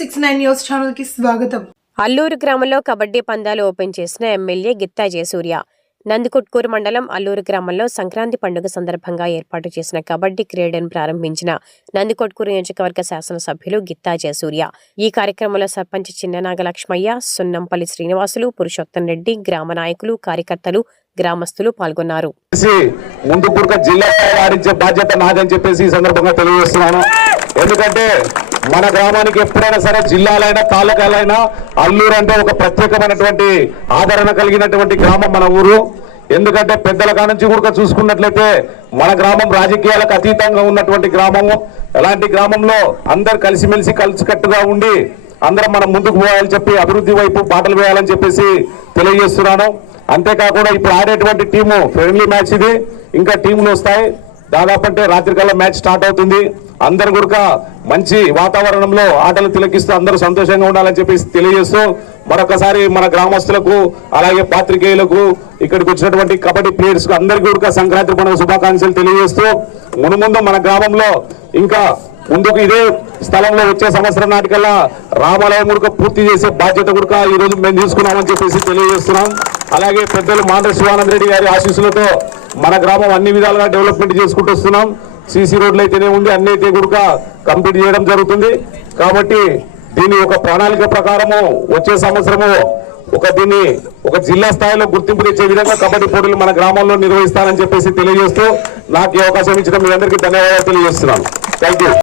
369 news channel కి స్వాగతం. అల్లూరు గ్రామంలో కబడ్డీ పందాలు ఓపెన్ చేసిన ఎమ్మెల్యే గిత్తా జయసూర్య. నందికొట్కూరు మండలం అల్లూరు గ్రామంలో సంక్రాంతి పండుగ సందర్భంగా ఏర్పాటు చేసిన కబడ్డీ క్రీడను ప్రారంభించిన నందికొట్కూరు నియోజకవర్గ శాసనసభ్యులు గిత్తా జయసూర్య. ఈ కార్యక్రమంలో సర్పంచ్ చిన్ననాగలక్ష్మయ్య, సున్నంపల్లి శ్రీనివాసులు, పురుషోత్తం రెడ్డి, గ్రామ నాయకులు, కార్యకర్తలు, గ్రామస్తులు పాల్గొన్నారు. ఎందుకంటే మన గ్రామానికి ఎప్పుడైనా సరే జిల్లాలైనా తాలూకాలైనా అల్లూరు అంటే ఒక ప్రత్యేకమైనటువంటి ఆదరణ కలిగినటువంటి గ్రామం మన ఊరు. ఎందుకంటే పెద్దల కానుంచి కూడా చూసుకున్నట్లయితే మన గ్రామం రాజకీయాలకు అతీతంగా ఉన్నటువంటి గ్రామము. అలాంటి గ్రామంలో అందరు కలిసిమెలిసి కలిసికట్టుగా ఉండి అందరం మనం ముందుకు పోవాలని చెప్పి అభివృద్ధి వైపు బాటలు వేయాలని చెప్పేసి తెలియజేస్తున్నాను. అంతేకాకుండా ఇప్పుడు ఆడేటువంటి టీము ఫ్రెండ్లీ మ్యాచ్ ఇది. ఇంకా టీములు వస్తాయి. దాదాపు అంటే రాత్రికల్లా మ్యాచ్ స్టార్ట్ అవుతుంది. అందరు కూడా మంచి వాతావరణంలో ఆటలు తిలకిస్తూ అందరూ సంతోషంగా ఉండాలని చెప్పేసి తెలియజేస్తూ మరొకసారి మన గ్రామస్తులకు అలాగే పాత్రికేయులకు ఇక్కడికి వచ్చినటువంటి కబడ్డీ ప్లేయర్స్ కు అందరికీ కూడా సంక్రాంతి పండుగ శుభాకాంక్షలు తెలియజేస్తూ మునుముందు మన గ్రామంలో ఇంకా ముందుకు ఇదే స్థలంలో వచ్చే సంవత్సరం నాటికల్లా రామాలయం కూడా పూర్తి చేసే బాధ్యత కూడా ఈ రోజు మేము తీసుకున్నామని చెప్పేసి తెలియజేస్తున్నాం. అలాగే పెద్దలు మాండ్ర శివానంద రెడ్డి గారి ఆశీస్సులతో మన గ్రామం అన్ని విధాలుగా డెవలప్మెంట్ చేసుకుంటూ వస్తున్నాం. సీసీ రోడ్లు అయితేనే ఉంది, అన్ని అయితే కూడా కంప్లీట్ చేయడం జరుగుతుంది. కాబట్టి దీని ఒక ప్రణాళిక ప్రకారము వచ్చే సంవత్సరము దీన్ని ఒక జిల్లా స్థాయిలో గుర్తింపు తెచ్చే విధంగా కబడ్డీ పోటీలు మన గ్రామంలో నిర్వహిస్తానని చెప్పేసి తెలియజేస్తూ నాకు ఈ అవకాశం ఇచ్చిన మీ అందరికీ ధన్యవాదాలు తెలియజేస్తున్నాను. Thank you.